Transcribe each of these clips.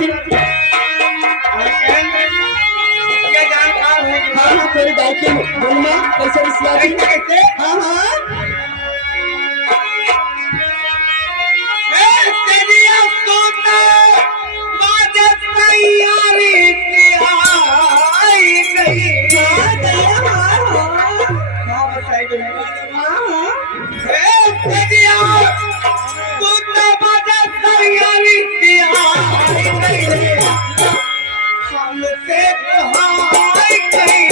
ये जानकार हो गया। हाँ हाँ तेरी गाय के बोलना कैसे रिश्ता थी? कैसे? हाँ हाँ तेरिया सोता बाजे तैयारी से आई गई। हाँ दैया हाँ हाँ हाँ बताइए। हाँ हाँ तेरिया सोता बाजे तैयारी से आई गई। हमसे कहाई गई।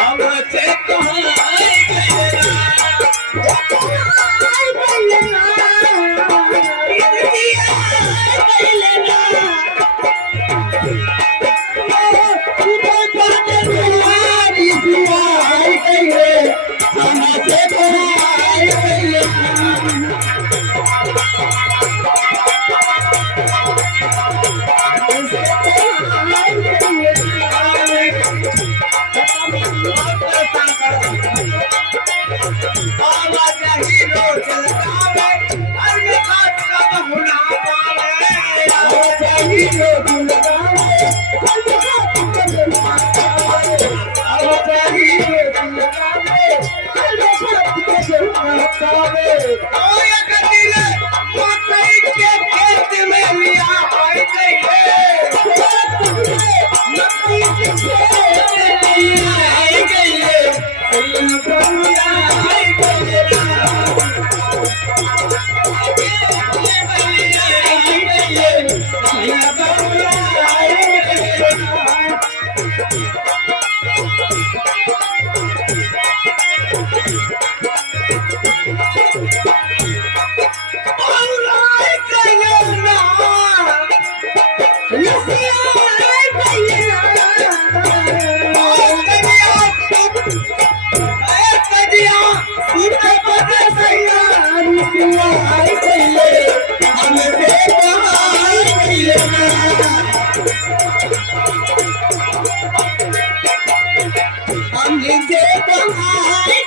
हमसे कहाई गई सदियों सुबह बदल हारी सी आई गई हमसे कहाई गई हमसे कहाई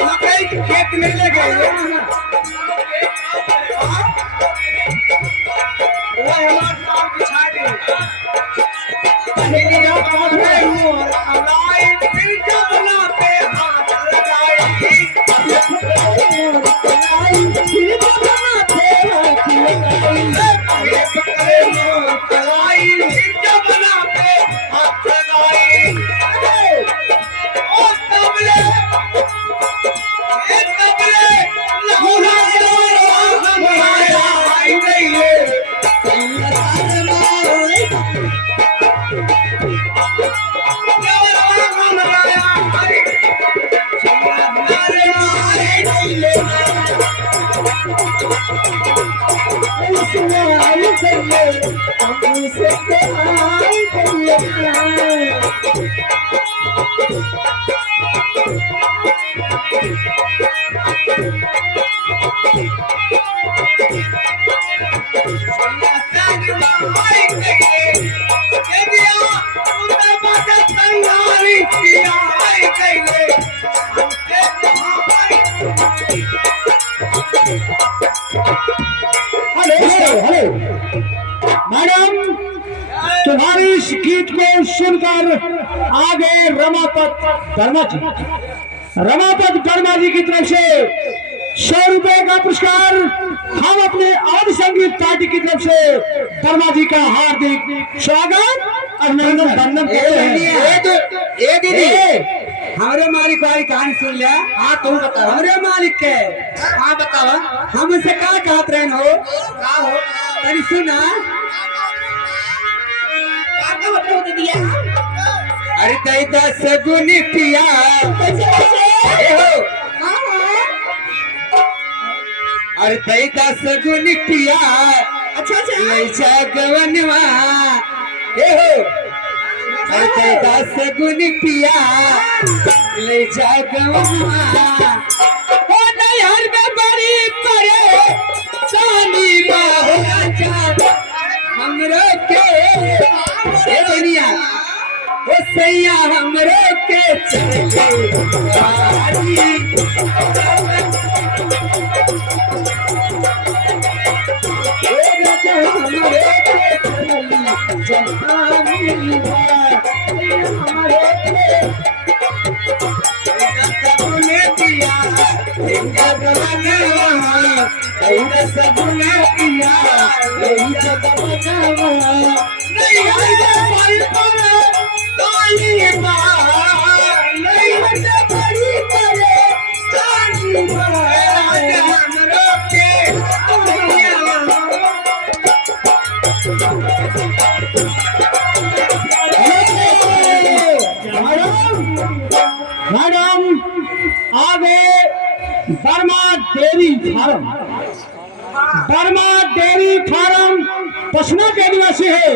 मकई के खेत में ले गए वो हमारे साल की छाड़ी पहले ना काम है मोर अलाई फिर जबना पे हाथ लगाई हेलो मैडम तुम्हारी इस गीत को सुनकर आगे रमापत वर्मा जी की तरफ से 100 रुपए का पुरस्कार हम अपने आदि संगीत पार्टी की तरफ से वर्मा जी का हार्दिक स्वागत अभिनंदन ए दीदी हमारे मालिक वाली कहानी सुन लिया। हाँ तू बता। हमारे मालिक के हाँ बतावा। हमसे क्या कहत रहे हो? का हो तनी सुना। का बता दिया। अरे तई 10 गुनी पिया ए हो। अरे तई 10 गुनी पिया अच्छा अच्छा ले जगवनवा ए हो। अरे तई 10 गुनी पिया ले जगवनवा ओ नैहर में बड़ी परे सानी बाहो राजा हमरो के ए दुनिया ओ सैया हमरो के चले वाली मैडम आगे Verma dairy farm. Verma dairy farm Patna के निवासी है।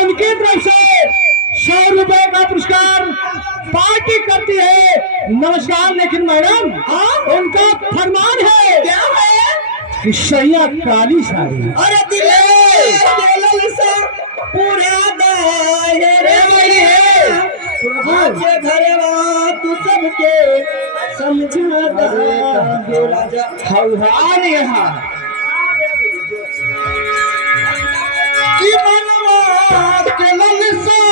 उनकी तरफ से 100 रुपए का पुरस्कार पार्टी करती है। नमस्कार। लेकिन मैडम उनका फरमान है क्या है कि सैया काली साड़ी अरे दिले केलल से पूरा दायरे है। आके घरवा तू सबके समझा दे राजा। हौहान यहाँ की मनवा केलल से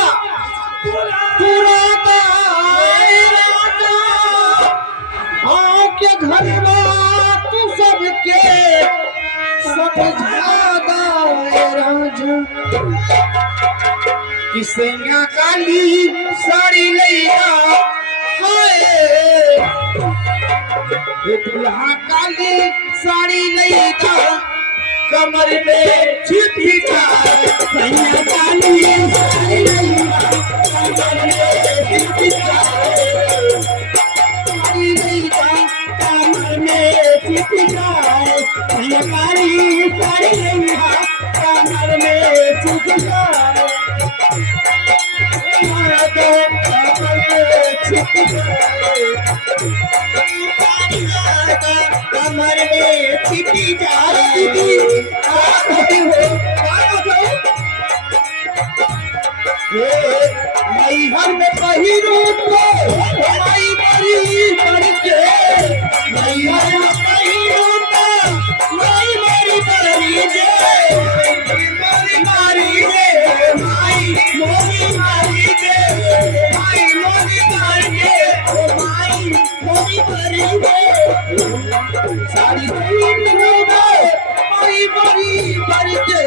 पूरा दायरा आके घरवा तू सबके समझा दे राजा। किसैया काली साड़ी लैया हाय ये दुल्हा काली साड़ी लैया कमर में छिपका सैया काली साड़ी लैया कमर में छिपका साड़ी लैया कमर में छिपका सैया काली साड़ी लैया कमर में छिपका कमर में छिपी जाए दीदी मैहर में पहिरू तो माई मरी मर के मैहर में पहिरू तो माई मरी मरी जे मारी जे माई मोरी मारी जे माई मोरी मारी जे ओ माई मोरी मारी जे साड़ी माई मोरी मारी जे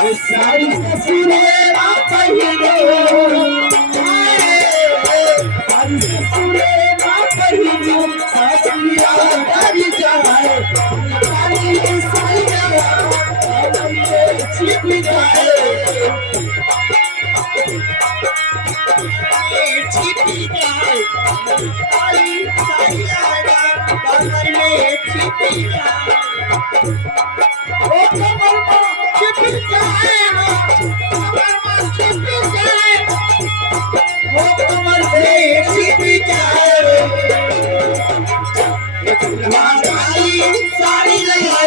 ओ साड़ी ससुरे ना पहिरो साड़ी ससुरे ना पहिरो सासुरिया डरी जाए साड़ी साड़िया छिप जाए छिपी जाए साड़ी साड़िया कमर में छिपी जाए ओ कमर में छिपी जाए कमर में छिपी जाए ओ कमर में छिपी जाए काली साड़ी लैया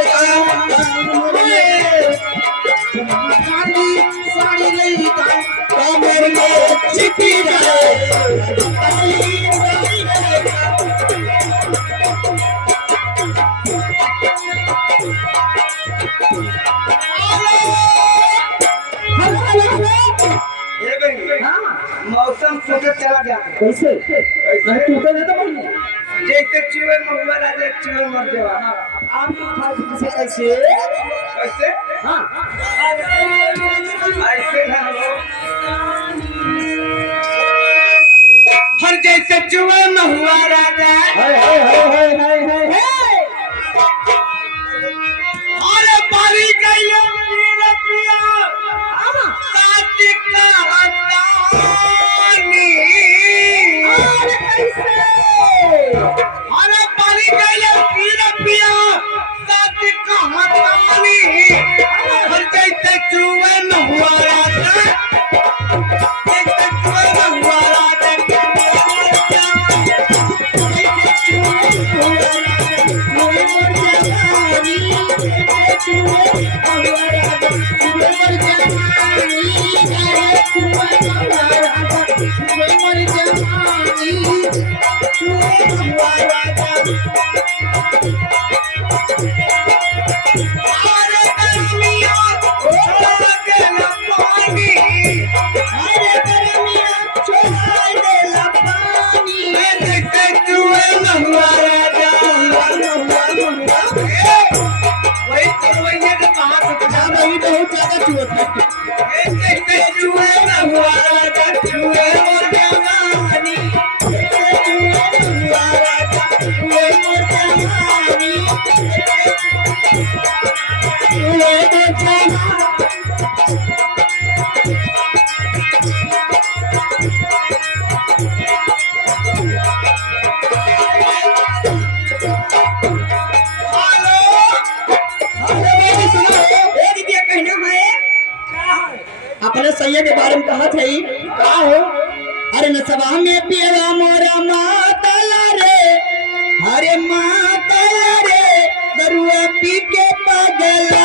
काली साड़ी लैया कमर में छिपी जाए काली साड़ी लैया मौसम सुबह चला गया कैसे मैं टूटे नहीं तो बोल जैसे चूहे महुआ राजा चूहे मर देवा आप किसे कैसे कैसे हाँ ऐसे ना हो हर जैसे चुए महुआ राजा हाय हाय हाय हाय हाय हाय हाय। अरे पानी कैले पीर पिया साथी का हतानी अरे कैसे? अरे पानी कैले पीर पिया साथी का हतानी और जैसे चुए महुआ राजा जैसे चुए महुआ राजा अरे गर्मिया छोड़ देला पानी जैसे चुए महुआ राजा वही करवैया के बात बता बहुत ज्यादा चुअत है। जैसे चुए महुआ राजा चुए मोर जवानी जैसे चुए महुआ राजा चुए मोर जवानी चुए मोर जवानी अपने सैया के बारे में कहा थे का हो? अरे नसबा में पियवा मोरा मातला रे, अरे मातला रे दरुआ पी के पगला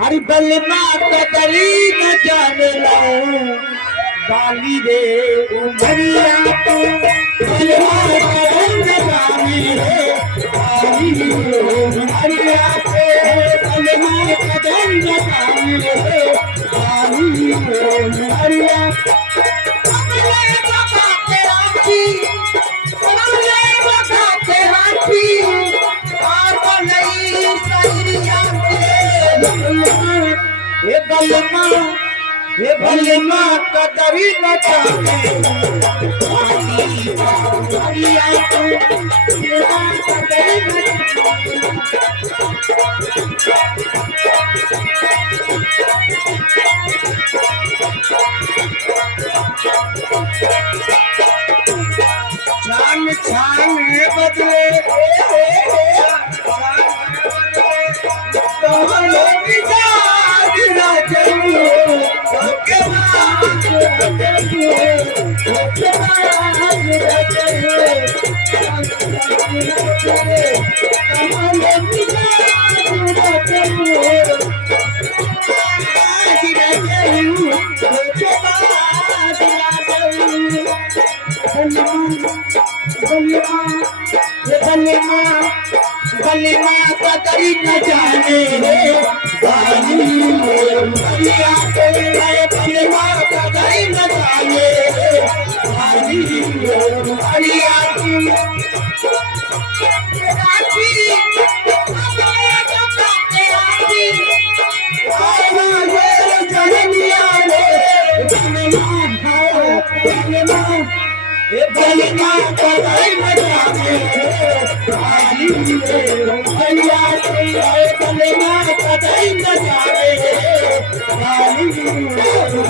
हरी बल्लमा कदरी न जाने लो बाली रे उमरिया तू बल्लमा कदरी न जाने रे बाली रे उमरिया तू बल्लमा कदरी न जाने रे बाली रे उमरिया अगले बाबा तेरा की अगले बाबा तेरा की और नहीं सैरिया हे बल्लमा कदरी न जाने हरिया तू कदरी न छान छान बदले भले माता करी न जाने रे काली उमरिया के भले माता करी न जाने रे काली उमरिया की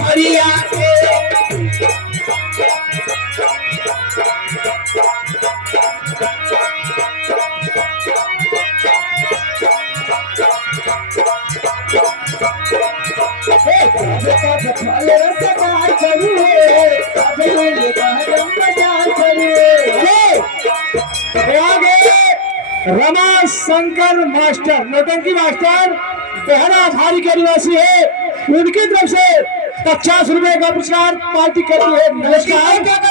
हरिया के रमा शंकर मास्टर नौटंकी मास्टर बेहरा भारी के निवासी है, उनकी तरफ से 50 रुपए का पुरस्कार पार्टी करती है। नमस्कार।